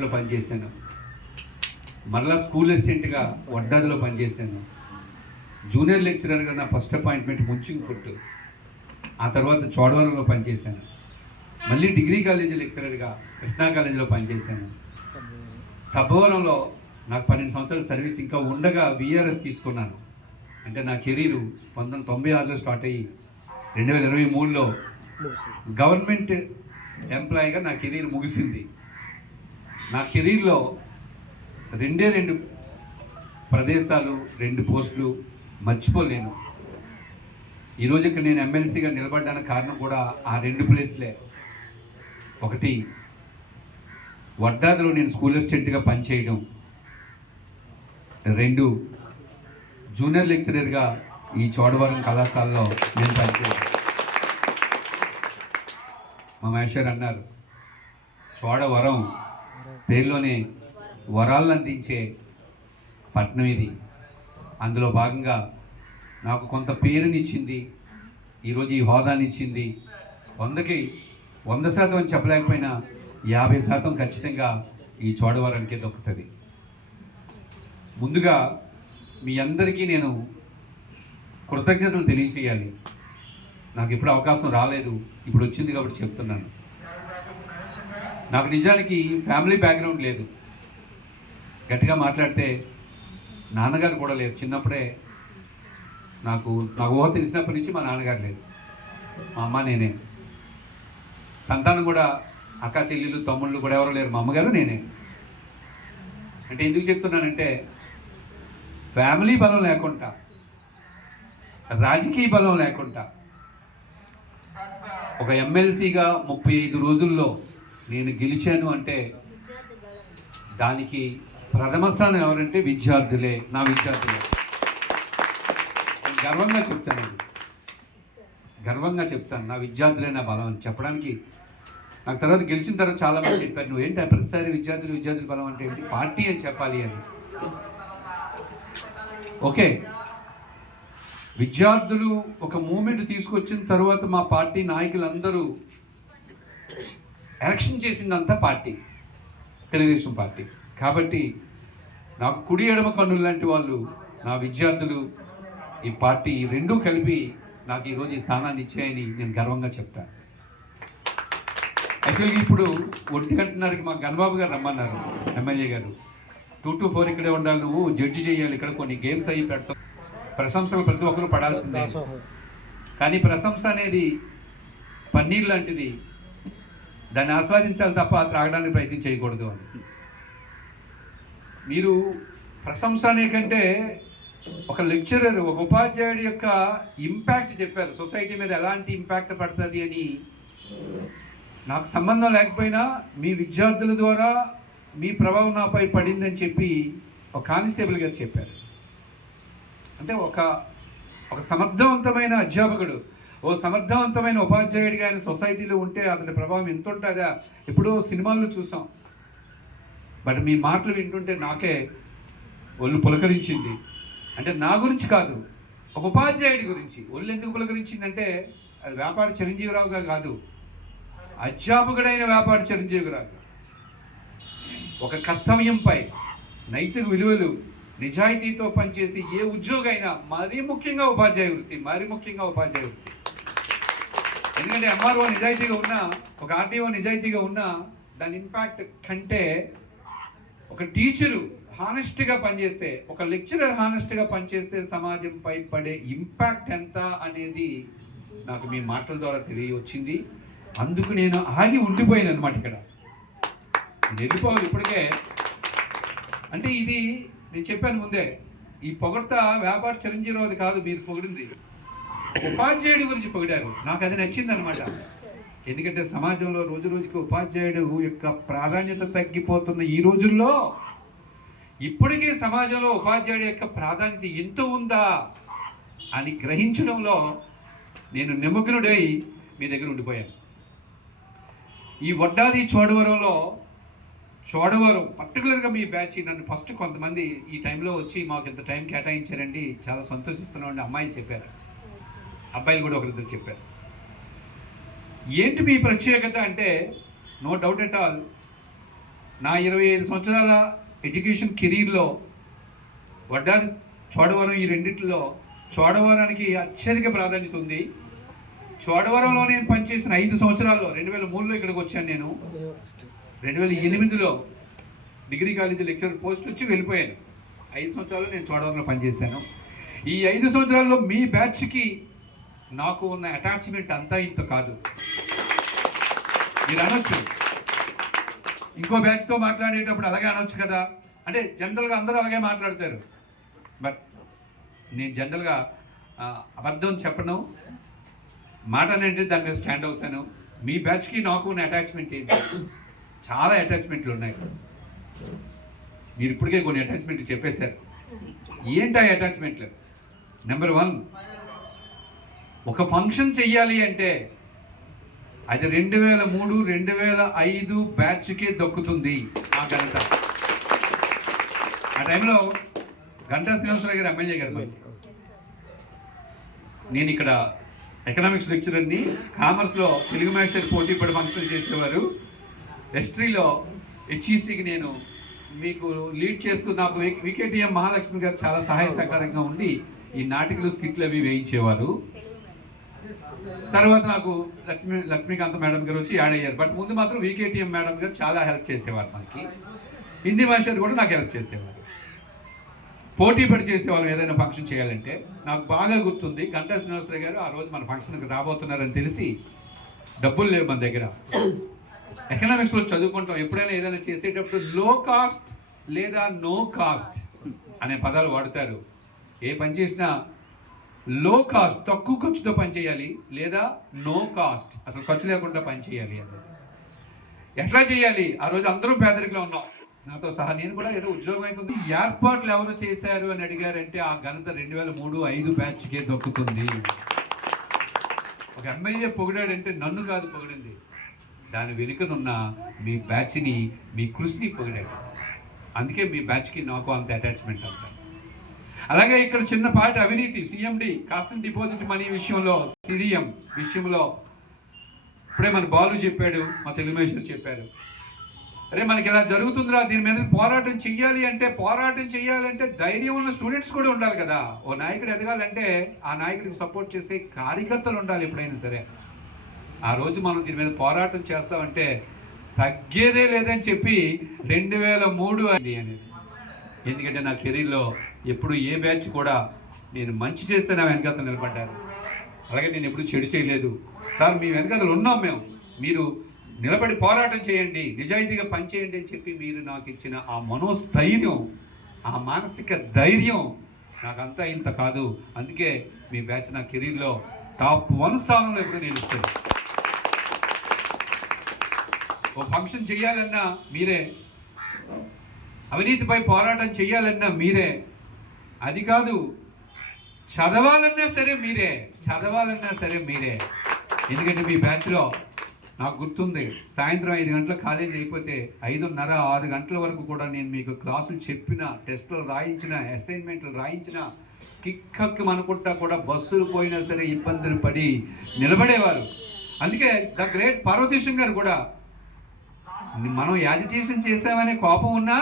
లో పనిచేశాను. మరలా స్కూల్ అసిస్టెంట్గా వడ్డాదిలో పనిచేశాను. జూనియర్ లెక్చరర్గా నా ఫస్ట్ అపాయింట్మెంట్ ముంచింగ్పుట్టు. ఆ తర్వాత చోడవరంలో పనిచేశాను. మళ్ళీ డిగ్రీ కాలేజీ లెక్చరర్గా కృష్ణా కాలేజీలో పనిచేశాను. సబ్బవరంలో నాకు 12 సంవత్సరాల సర్వీస్ ఇంకా ఉండగా విఆర్ఎస్ తీసుకున్నాను. అంటే నా కెరీరు 1996లో స్టార్ట్ అయ్యి 2023లో గవర్నమెంట్ ఎంప్లాయీగా నా కెరీర్ ముగిసింది. నా కెరీర్లో 2 ప్రదేశాలు 2 పోస్టులు మర్చిపోలేను. ఈరోజు ఇక్కడ నేను ఎమ్మెల్సీగా నిలబడ్డానికి కారణం కూడా ఆ 2 ప్లేస్లే. ఒకటి, వడ్డాదిలో నేను స్కూల్ అసిస్టెంట్గా పనిచేయడం. 2, జూనియర్ లెక్చరర్గా ఈ చోడవరం కళాశాలలో నేను పనిచేయడం. మా మేషర్ అన్నారు, చోడవరం పేరులోనే వరాలను అందించే పట్టణం ఇది. అందులో భాగంగా నాకు కొంత పేరునిచ్చింది, ఈరోజు ఈ హోదానిచ్చింది. 100కి 100% అని చెప్పలేకపోయినా 50% ఖచ్చితంగా ఈ చోడవరానికే దొక్కుతుంది. ముందుగా మీ అందరికీ నేను కృతజ్ఞతలు తెలియచేయాలి. నాకు ఇప్పుడు అవకాశం రాలేదు, ఇప్పుడు వచ్చింది కాబట్టి చెప్తున్నాను. నాకు నిజానికి ఫ్యామిలీ బ్యాక్గ్రౌండ్ లేదు. గట్టిగా మాట్లాడితే నాన్నగారు కూడా లేరు. చిన్నప్పుడే నాకు ఊహ తెలిసినప్పటి నుంచి మా నాన్నగారు లేదు, మా అమ్మ నేనే. సంతానం కూడా అక్క చెల్లెళ్ళు తమ్ముళ్ళు కూడా ఎవరు లేరు, మా అమ్మగారు నేనే. అంటే ఎందుకు చెప్తున్నానంటే ఫ్యామిలీ బలం లేకుండా, రాజకీయ బలం లేకుండా ఒక ఎమ్మెల్సీగా 35 రోజుల్లో నేను గెలిచాను అంటే దానికి ప్రథమ స్థానం ఎవరంటే విద్యార్థులే, నా విద్యార్థులే. నేను గర్వంగా చెప్తాను, నా విద్యార్థులే నా బలం అని చెప్పడానికి. నాకు తర్వాత గెలిచిన తర్వాత చాలామంది చెప్పారు, నువ్వేంటి ప్రతిసారి విద్యార్థుల బలం అంటే ఏంటి, పార్టీ అని చెప్పాలి అని. ఓకే, విద్యార్థులు ఒక మూమెంట్ తీసుకొచ్చిన తర్వాత మా పార్టీ నాయకులందరూ ఎలక్షన్ చేసిందంతా పార్టీ, తెలుగుదేశం పార్టీ. కాబట్టి నాకు కుడి ఎడమ కన్నులు లాంటి వాళ్ళు నా విద్యార్థులు, ఈ పార్టీ, ఈ 2 కలిపి నాకు ఈరోజు ఈ స్థానాన్ని ఇచ్చాయని నేను గర్వంగా చెప్తాను. యాక్చువల్గా ఇప్పుడు 1:30కి మా గణబాబు గారు రమ్మన్నారు, ఎమ్మెల్యే గారు. 2 to 4 ఇక్కడే ఉండాలి, నువ్వు జడ్జి చేయాలి, ఇక్కడ కొన్ని గేమ్స్ అయ్యి పెడతావు, ప్రశంసలు ప్రతి ఒక్కరు పడాల్సిందే. కానీ ప్రశంస అనేది పన్నీర్ లాంటిది, దాన్ని ఆస్వాదించాలి తప్ప త్రాగడానికి ప్రయత్నం చేయకూడదు అని. మీరు ప్రశంస అనే కంటే ఒక లెక్చరర్, ఒక ఉపాధ్యాయుడి యొక్క ఇంపాక్ట్ చెప్పారు, సొసైటీ మీద ఎలాంటి ఇంపాక్ట్ పడుతుంది అని. నాకు సంబంధం లేకపోయినా మీ విద్యార్థుల ద్వారా మీ ప్రభావం నాపై పడిందని చెప్పి ఒక కానిస్టేబుల్ గారు చెప్పారు. అంటే ఒక సమర్థవంతమైన అధ్యాపకుడు, ఓ సమర్థవంతమైన ఉపాధ్యాయుడిగా ఆయన సొసైటీలో ఉంటే అతని ప్రభావం ఎంత ఉంటుందా ఎప్పుడో సినిమాల్లో చూసాం. బట్ మీ మాటలు వింటుంటే నాకే ఒళ్ళు పులకరించింది. అంటే నా గురించి కాదు, ఒక ఉపాధ్యాయుడి గురించి ఒళ్ళు ఎందుకు పులకరించిందంటే అది వ్యాపారి చిరంజీవిరావుగా కాదు, అధ్యాపకుడైన వ్యాపారి చిరంజీవిరావు. ఒక కర్తవ్యంపై, నైతిక విలువలు, నిజాయితీతో పనిచేసి ఏ ఉద్యోగం అయినా, మరీ ముఖ్యంగా ఉపాధ్యాయ వృత్తి. ఎందుకంటే ఎంఆర్ఓ నిజాయితీగా ఉన్నా, ఒక ఆర్టీఓ నిజాయితీగా ఉన్నా దాని ఇంపాక్ట్ కంటే ఒక టీచరు హానెస్ట్గా పనిచేస్తే, ఒక లెక్చరర్ హానెస్ట్గా పనిచేస్తే సమాజంపై పడే ఇంపాక్ట్ ఎంత అనేది నాకు మీ మాటల ద్వారా తెలియవచ్చింది. అందుకు నేను ఆగి ఉండిపోయాను అనమాట. ఇక్కడ వెళ్ళిపోవాలి ఇప్పటికే. అంటే ఇది నేను చెప్పాను ముందే, ఈ పొగడ్త వ్యాపార చిరంజీవిరావుది కాదు మీరు పొగిడింది, ఉపాధ్యాయుడి గురించి పొగిడారు. నాకు అది నచ్చింది అనమాట. ఎందుకంటే సమాజంలో రోజు రోజుకి ఉపాధ్యాయుడు యొక్క ప్రాధాన్యత తగ్గిపోతున్న ఈ రోజుల్లో ఇప్పటికీ సమాజంలో ఉపాధ్యాయుడి యొక్క ప్రాధాన్యత ఎంత ఉందా అని గ్రహించడంలో నేను నిమగ్నుడై మీ దగ్గర ఉండిపోయాను. ఈ వడ్డాది చోడవరం పర్టికులర్గా మీ బ్యాచ్ నన్ను ఫస్ట్ కొంతమంది ఈ టైంలో వచ్చి మాకు ఇంత టైం కేటాయించారండి, చాలా సంతోషిస్తున్నామండి అమ్మాయిలు చెప్పారు, అబ్బాయిలు కూడా ఒకరిద్దరు చెప్పారు. ఏంటి మీ ప్రత్యేకత అంటే, నో డౌట్ ఎట్ ఆల్ నా 25 సంవత్సరాల ఎడ్యుకేషన్ కెరీర్లో వడ్డాది, చోడవరం, ఈ రెండింటిలో చోడవరానికి అత్యధిక ప్రాధాన్యత ఉంది. చోడవరంలో నేను పనిచేసిన 5 సంవత్సరాల్లో 2003లో ఇక్కడికి వచ్చాను. నేను 2008లో డిగ్రీ కాలేజీ లెక్చరర్ పోస్ట్ వచ్చి వెళ్ళిపోయాను. 5 సంవత్సరాలు నేను చోడవరంలో పనిచేశాను. ఈ 5 సంవత్సరాల్లో మీ బ్యాచ్కి నాకు ఉన్న అటాచ్మెంట్ అంతా ఇంత కాదు. మీరు అనొచ్చు, ఇంకో బ్యాచ్తో మాట్లాడేటప్పుడు అలాగే అనొచ్చు కదా, అంటే జనరల్గా అందరూ అలాగే మాట్లాడతారు. బట్ నేను జనరల్గా అబద్ధం చెప్పను, మాట అంటే దాని మీద స్టాండ్ అవుతాను. మీ బ్యాచ్కి నాకు ఉన్న అటాచ్మెంట్ ఏంటి? చాలా అటాచ్మెంట్లు ఉన్నాయి. మీరు ఇప్పటికే కొన్ని అటాచ్మెంట్లు చెప్పేశారు. ఏంటి ఆ అటాచ్మెంట్లు? నెంబర్ 1, ఒక ఫంక్షన్ చెయ్యాలి అంటే అది 2003, 2005 బ్యాచ్కే దక్కుతుంది ఆ ఘనత. ఆ టైంలో గంటా శ్రీనివాసరావు గారు ఎమ్మెల్యే గారు. నేను ఇక్కడ ఎకనామిక్స్ లెక్చరర్ని. కామర్స్లో తెలుగు మాస్టర్ పోటీ పడి ఫంక్షన్ చేసేవారు. హిస్టరీలో హెచ్ఈసికి నేను మీకు లీడ్ చేస్తూ నాకు వికేటీఎం మహాలక్ష్మి గారు చాలా సహాయ సహకారంగా ఉండి ఈ నాటికలు, స్కిట్లు అవి వేయించేవారు. తర్వాత నాకు లక్ష్మీకాంత మేడం గారు వచ్చి యాడ్ అయ్యారు. బట్ ముందు మాత్రం వికేటీఎం మేడం గారు చాలా హెల్ప్ చేసేవారు. మనకి హిందీ మాస్టర్ కూడా నాకు హెల్ప్ చేసేవారు. పోటీ పడి చేసేవాళ్ళం ఏదైనా ఫంక్షన్ చేయాలంటే. నాకు బాగా గుర్తుంది, గంటా శ్రీనివాసరావు గారు ఆ రోజు మన ఫంక్షన్కి రాబోతున్నారని తెలిసి, డబ్బులు లేవు మన దగ్గర, ఎకనామిక్స్లో చదువుకుంటాం, ఎప్పుడైనా ఏదైనా చేసేటప్పుడు లో కాస్ట్ లేదా నో కాస్ట్ అనే పదాలు వాడతారు. ఏ పని చేసినా లో కాస్ట్, తక్కువ ఖర్చుతో పని చేయాలి, లేదా నో కాస్ట్, అసలు ఖర్చు లేకుండా పని చేయాలి. అది ఎట్లా చేయాలి? ఆ రోజు అందరూ పేదరికంలో ఉన్నాం, నాతో సహా. నేను కూడా ఏదో ఉద్యోగం అవుతుంది. ఏర్పాట్లు ఎవరు చేశారు అని అడిగారంటే ఆ ఘనత 2003-05 బ్యాచ్కే దొక్కుతుంది. ఒక ఎమ్మెల్యే పొగిడాడంటే నన్ను కాదు పొగిడింది, దాని వెనుకనున్న మీ బ్యాచ్ని, మీ కృషిని పొగిడాడు. అందుకే మీ బ్యాచ్కి నాకు అంత అటాచ్మెంట్ అవుతాను. అలాగే ఇక్కడ చిన్నపాటి అవినీతి, సిఎండి కాస్ట్ డిపాజిట్ మనీ విషయంలో, సిడిఎం విషయంలో ఇప్పుడే మన బాలు చెప్పాడు, మా తెలుగు మేషర్ చెప్పారు. అరే మనకి ఇలా జరుగుతుందిరా, దీని మీద పోరాటం చెయ్యాలంటే ధైర్యం ఉన్న స్టూడెంట్స్ కూడా ఉండాలి కదా. ఓ నాయకుడు ఎదగాలంటే ఆ నాయకుడికి సపోర్ట్ చేసే కార్యకర్తలు ఉండాలి ఎప్పుడైనా సరే. ఆ రోజు మనం దీని మీద పోరాటం చేస్తామంటే తగ్గేదే లేదని చెప్పి 2003 అనేది. ఎందుకంటే నా కెరీర్లో ఎప్పుడు ఏ బ్యాచ్ కూడా నేను మంచి చేస్తే నా వెనకాతలు నిలబడ్డారు. అలాగే నేను ఎప్పుడు చెడు చేయలేదు. సార్ మీ వెనకాతలు ఉన్నాం మేము, మీరు నిలబడి పోరాటం చేయండి, నిజాయితీగా పనిచేయండి అని చెప్పి మీరు నాకు ఇచ్చిన ఆ మనోస్థైర్యం, ఆ మానసిక ధైర్యం నాకంతా ఇంత కాదు. అందుకే మీ బ్యాచ్ నా కెరీర్లో టాప్ 1 స్థానంలో ఎప్పుడు నేను ఇస్తాను. ఓ ఫంక్షన్ చేయాలన్నా మీరే, అవినీతిపై పోరాటం చేయాలన్నా మీరే, అది కాదు చదవాలన్నా సరే మీరే. ఎందుకంటే మీ బ్యాచ్లో నాకు గుర్తుంది, సాయంత్రం 5 గంటల కాలేజీ అయిపోతే 5:30, 6 గంటల వరకు కూడా నేను మీకు క్లాసులు చెప్పిన, టెస్టులు రాయించిన, అసైన్మెంట్లు రాయించిన, కిక్కక్కి అనుకుంటా కూడా బస్సులు పోయినా సరే ఇబ్బందులు పడి నిలబడేవారు. అందుకే ద గ్రేట్ పార్వతీశం గారు కూడా, మనం యాజిటేషన్ చేసామనే కోపం ఉన్నా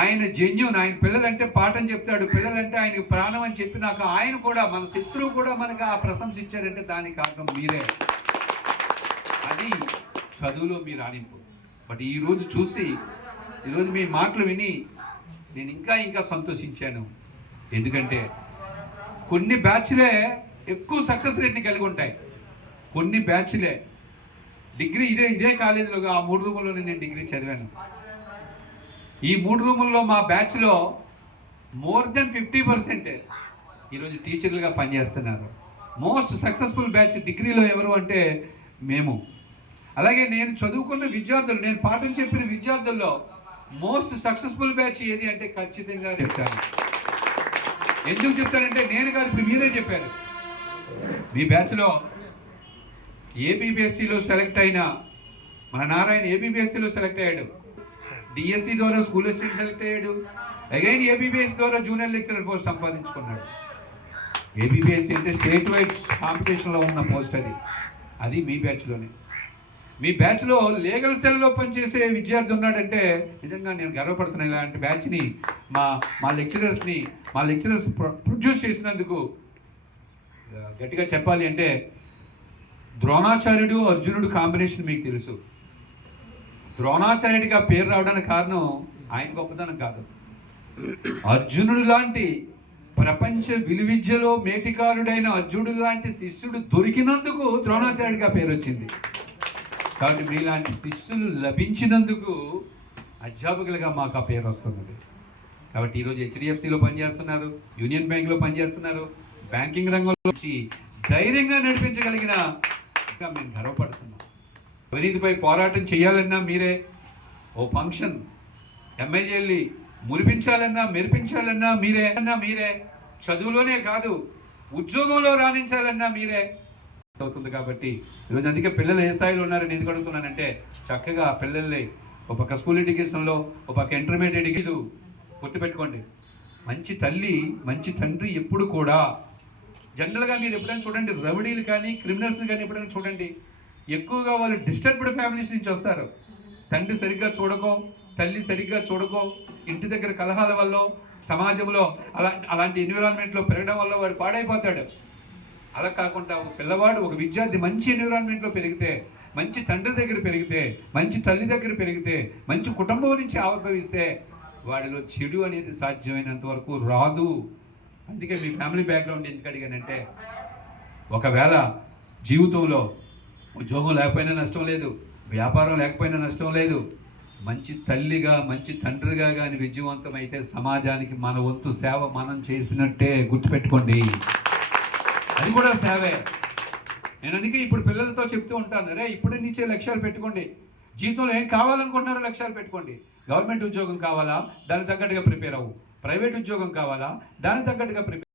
ఆయన జెన్యూన్, ఆయన పిల్లలంటే పాఠం చెప్తాడు, పిల్లలంటే ఆయనకు ప్రాణం అని చెప్పి నాకు ఆయన కూడా, మన శత్రువు కూడా మనకు ఆ ప్రశంస ఇచ్చారంటే దానికి కారణం మీరే. అది చదువులో మీ రాణింపు. బట్ ఈరోజు మీ మాటలు విని నేను ఇంకా సంతోషించాను. ఎందుకంటే కొన్ని బ్యాచ్లే ఎక్కువ సక్సెస్ రేట్ని కలిగి ఉంటాయి. కొన్ని బ్యాచ్లే డిగ్రీ ఇదే కాలేజీలో ఆ 3 రూముల్లోనే నేను డిగ్రీ చదివాను. ఈ 3 రూముల్లో మా బ్యాచ్లో మోర్ దెన్ 50% ఈరోజు టీచర్లుగా పనిచేస్తున్నారు. మోస్ట్ సక్సెస్ఫుల్ బ్యాచ్ డిగ్రీలో ఎవరు అంటే మేము. అలాగే నేను చదువుకున్న విద్యార్థులు, నేను పాఠం చెప్పిన విద్యార్థుల్లో మోస్ట్ సక్సెస్ఫుల్ బ్యాచ్ ఏది అంటే ఖచ్చితంగా చెప్తాను. ఎందుకు చెప్తానంటే నేను కాదు, ఇప్పుడు మీరే చెప్పారు. మీ బ్యాచ్లో ఏపీపీఎస్సీలో సెలెక్ట్ అయిన మన నారాయణ ఏపీపీఎస్సీలో సెలెక్ట్ అయ్యాడు, డిఎస్సి ద్వారా స్కూల్ అసిస్టెంట్ సెలెక్ట్ అయ్యాడు, అగైన్ ఏపీపీఎస్సీ ద్వారా జూనియర్ లెక్చరర్ పోస్ట్ సంపాదించుకున్నాడు. ఏపీపీఎస్సీ అంటే స్టేట్ వైడ్ కాంపిటీషన్లో ఉన్న పోస్ట్ అది మీ బ్యాచ్లోనే. మీ బ్యాచ్లో లీగల్ సెల్లో పనిచేసే విద్యార్థి ఉన్నాడంటే నిజంగా నేను గర్వపడుతున్నాను. ఇలాంటి బ్యాచ్ని మా లెక్చరర్స్ ప్రొడ్యూస్ చేసినందుకు గట్టిగా చెప్పాలి అంటే ద్రోణాచార్యుడు అర్జునుడు కాంబినేషన్ మీకు తెలుసు. ద్రోణాచార్యుడిగా పేరు రావడానికి కారణం ఆయన గొప్పతనం కాదు, అర్జునుడు లాంటి ప్రపంచ విలువిద్యలో మేటికారుడైన అర్జునుడు లాంటి శిష్యుడు దొరికినందుకు ద్రోణాచార్యుడిగా పేరు వచ్చింది. కాబట్టి మీలాంటి శిష్యులు లభించినందుకు అధ్యాపకులుగా మాకు ఆ పేరు వస్తున్నది. కాబట్టి ఈరోజు హెచ్డిఎఫ్సిలో పనిచేస్తున్నారు, యూనియన్ బ్యాంక్లో పనిచేస్తున్నారు, బ్యాంకింగ్ రంగంలో వచ్చి ధైర్యంగా నడిపించగలిగిన మేము గర్వపడుతున్నాం. అవినీతిపై పోరాటం చేయాలన్నా మీరే, ఓ ఫంక్షన్ ఎమ్మెల్యేల్ని మురిపించాలన్నా మెరిపించాలన్నా మీరే, చదువులోనే కాదు ఉద్యోగంలో రాణించాలన్నా మీరే అవుతుంది. కాబట్టి ఈరోజు అందుకే పిల్లలు ఏ స్థాయిలో ఉన్నారని ఎందుకు అడుగుతున్నానంటే చక్కగా పిల్లల్ని ఒక పక్క స్కూల్ ఎడ్యుకేషన్లో ఒక పక్క ఇంటర్మీడియట్ ఇది గుర్తుపెట్టుకోండి. మంచి తల్లి మంచి తండ్రి ఎప్పుడు కూడా జనరల్గా మీరు ఎప్పుడైనా చూడండి, రౌడీలు కానీ క్రిమినల్స్ని కానీ ఎప్పుడైనా చూడండి, ఎక్కువగా వాళ్ళు డిస్టర్బ్డ్ ఫ్యామిలీస్ నుంచి వస్తారు. తండ్రి సరిగ్గా చూడకో, తల్లి సరిగ్గా చూడకో, ఇంటి దగ్గర కలహాల వల్ల సమాజంలో అలాంటి ఎన్విరాన్మెంట్లో పెరగడం వల్ల వాడు పాడైపోతాడు. అలా కాకుండా ఒక పిల్లవాడు ఒక విద్యార్థి మంచి ఎన్విరాన్మెంట్లో పెరిగితే, మంచి తండ్రి దగ్గర పెరిగితే, మంచి తల్లి దగ్గర పెరిగితే, మంచి కుటుంబం నుంచి ఆవిర్భవిస్తే వాడిలో చెడు అనేది సాధ్యమైనంత వరకు రాదు. అందుకే మీ ఫ్యామిలీ బ్యాక్గ్రౌండ్ ఎందుకు అడిగానంటే ఒకవేళ జీవితంలో ఉద్యోగం లేకపోయినా నష్టం లేదు, వ్యాపారం లేకపోయినా నష్టం లేదు, మంచి తల్లిగా మంచి తండ్రిగా కానీ విజయవంతమైతే సమాజానికి మన వంతు సేవ మనం చేసినట్టే. గుర్తుపెట్టుకోండి, అది కూడా సేవే. నేను అందుకే ఇప్పుడు పిల్లలతో చెప్తూ ఉంటాను, అరే ఇప్పుడే నుంచే లక్ష్యాలు పెట్టుకోండి. జీవితంలో ఏం కావాలనుకుంటున్నారో లక్ష్యాలు పెట్టుకోండి. గవర్నమెంట్ ఉద్యోగం కావాలా, దానికి తగ్గట్టుగా ప్రిపేర్ అవ్వు. ప్రైవేట్ ఉద్యోగం కావాలా, దానికి తగ్గట్టుగా ప్రిపేర్